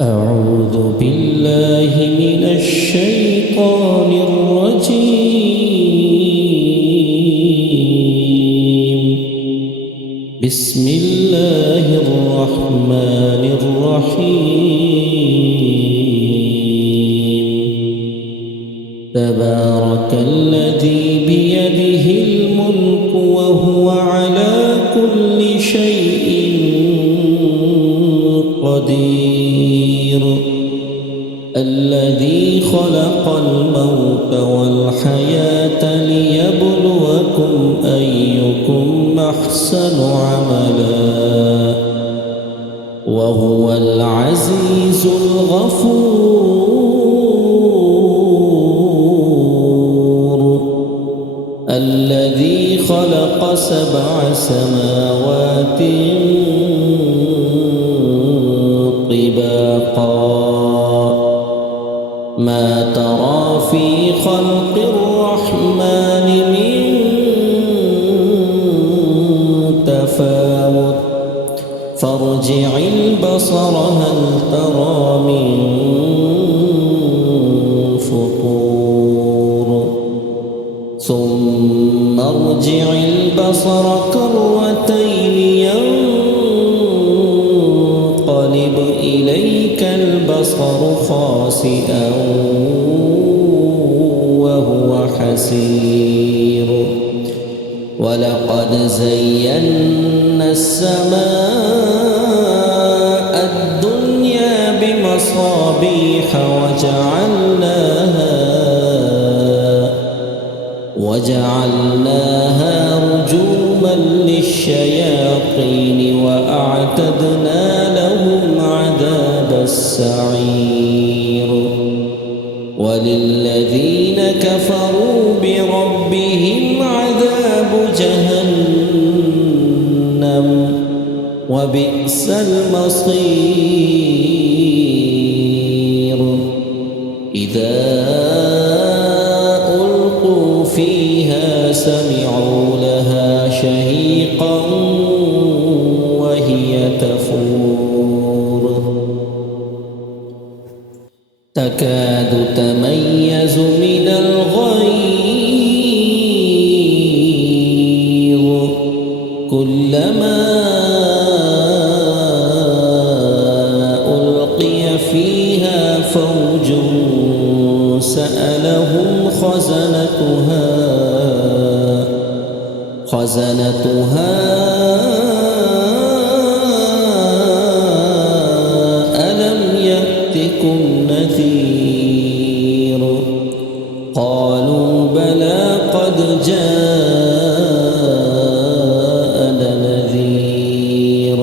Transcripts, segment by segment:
أعوذ بالله من الشيطان الرجيم. بسم الله الرحمن الرحيم. تبارك الذي بيده الملك وهو على كل شيء قدير. الذي خلق الموت والحياة ليبلوكم أيكم أحسن عملا وهو العزيز الغفور. الذي خلق 7 سماوات طباقا ما ترى في خلق الرحمن من تفاوت فارجع البصر هل ترى من فطور ثم ارجع البصر كرتين ينقلب إليك البصر خاسئا وهو حسير. ولقد زينا السماء الدنيا بمصابيح وجعلناها رجوما للشياطين وأعتدنا لهم عذاب السعير. وللذين كفروا بربهم عذاب جهنم وبئس المصير. إذا ألقوا فيها سمعوا لها شهيقا وهي تفور تكاد تميز من الغيظ كلما ألقي فيها فوج سألهم خزنتها ألم يأتكم نذير قالوا بلى قد جاءنا نذير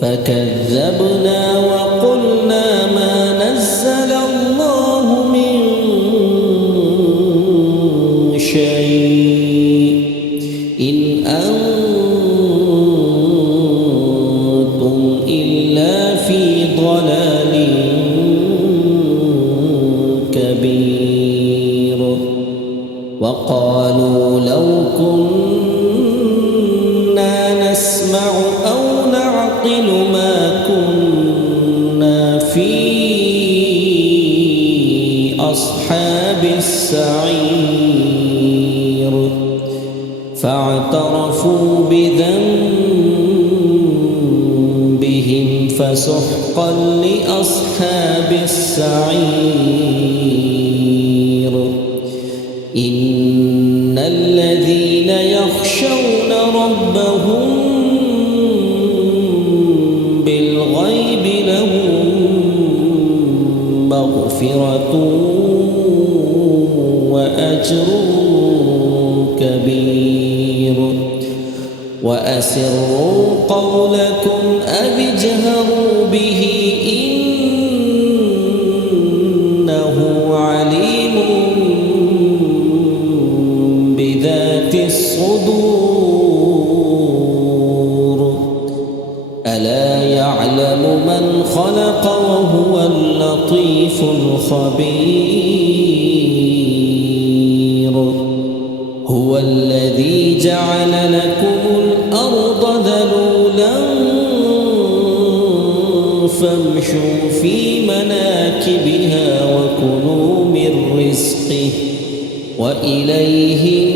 فكذبنا وقلنا ما نزل الله من شيء إن أنتم إلا في ضلال كبير. وقالوا لو كنا نسمع أو نعقل ما كنا في أصحاب السعير. فاعترفوا بذنبهم فسحقا لأصحاب السعير. إن الذين يخشون ربهم بالغيب لهم مغفرة وأجر كبير. وأسروا قولكم أو اجهروا به إنه عليم بذات الصدور. ألا يعلم من خلق وهو اللطيف الخبير. هو الذي جعل لكم الأرض ذلولا فامشوا في مناكبها وكلوا من رزقه وإليه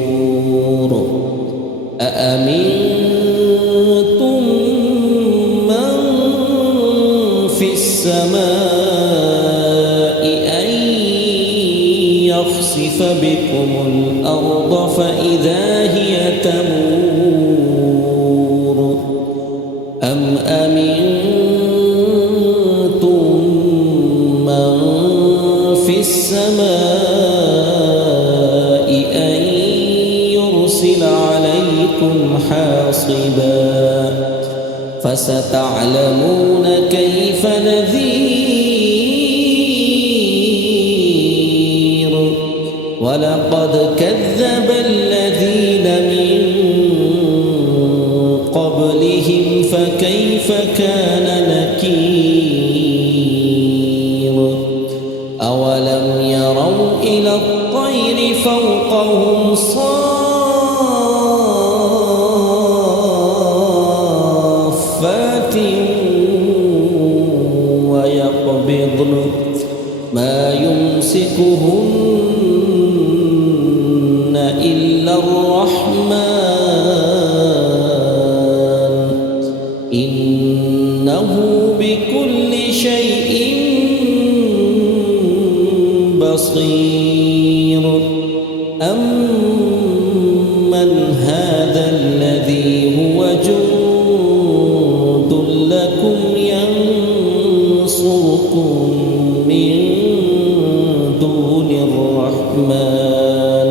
النشور أأمنتم من في السماء أن يخسف بكم الأرض فإذا هي تمور أم أمنتم من في السماء أن يرسل عليكم حاصبا فستعلمون كيف نذير ولقد كذب الذين من قبلهم فكيف كان نكير أولم يروا إلى الطير فوقهم صافات ويقبضن ما يمسكهن إلا الرحمن إنه بكل شيء بصير أمن هذا الذي هو جند لكم ينصركم من دون الرحمن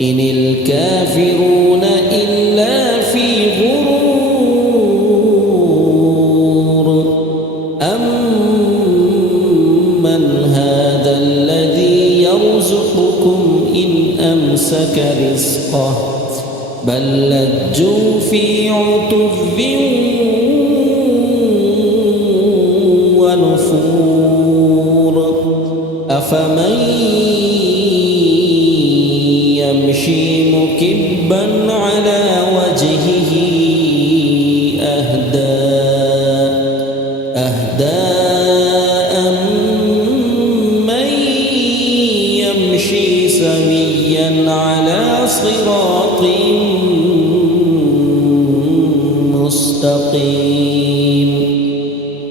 إن الكافرون إلا في غرور أمن هذا الذي يرزقكم إن أمسك رزقه بل لجوا في عتو ونفور أفمن يمشي مكبا على وجهه أهدى أمن يمشي سويا على صراط مستقيم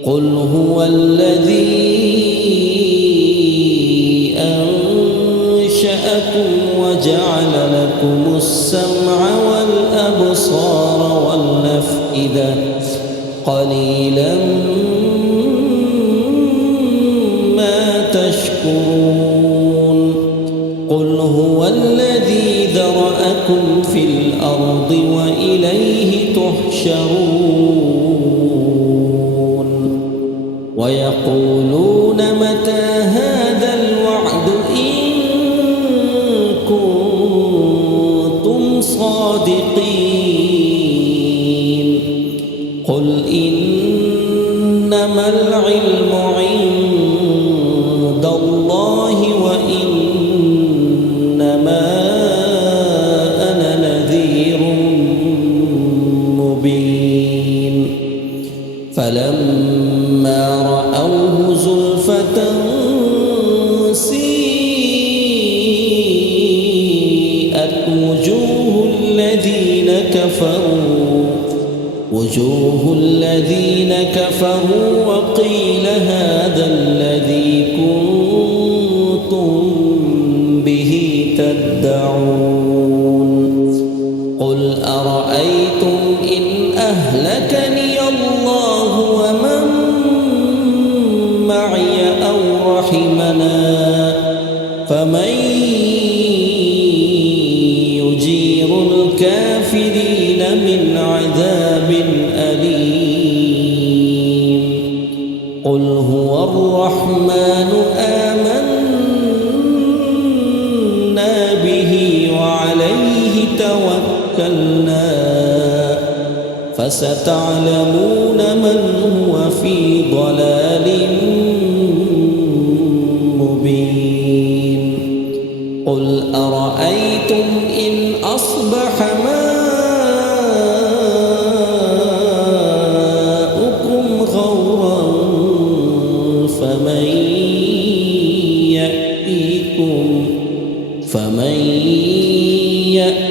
قل هو الذي أنشأكم وجعل لكم السمع والأبصار والأفئدة قليلا ما تشكرون قل هو الذي ذرأكم في الأرض وإليه تحشرون ويقولون متى هذا الوعد إن كنتم صادقين قل إنما العلم عند الله وإنما أنا نذير مبين فلما رأوه زلفة سيئت وجوه الذين كفروا وقيل هذا الذي كنتم به تدعون قل أرأيتم إن أهلكني الله ومن معي أو رحمنا فمن يجير الكافرين من عذاب أليم قل هو الرحمن آمنا به وعليه توكلنا فستعلمون من هو في ضلال مبين قل أرأيتم إن أصبح ماؤكم بكم فمن يأتي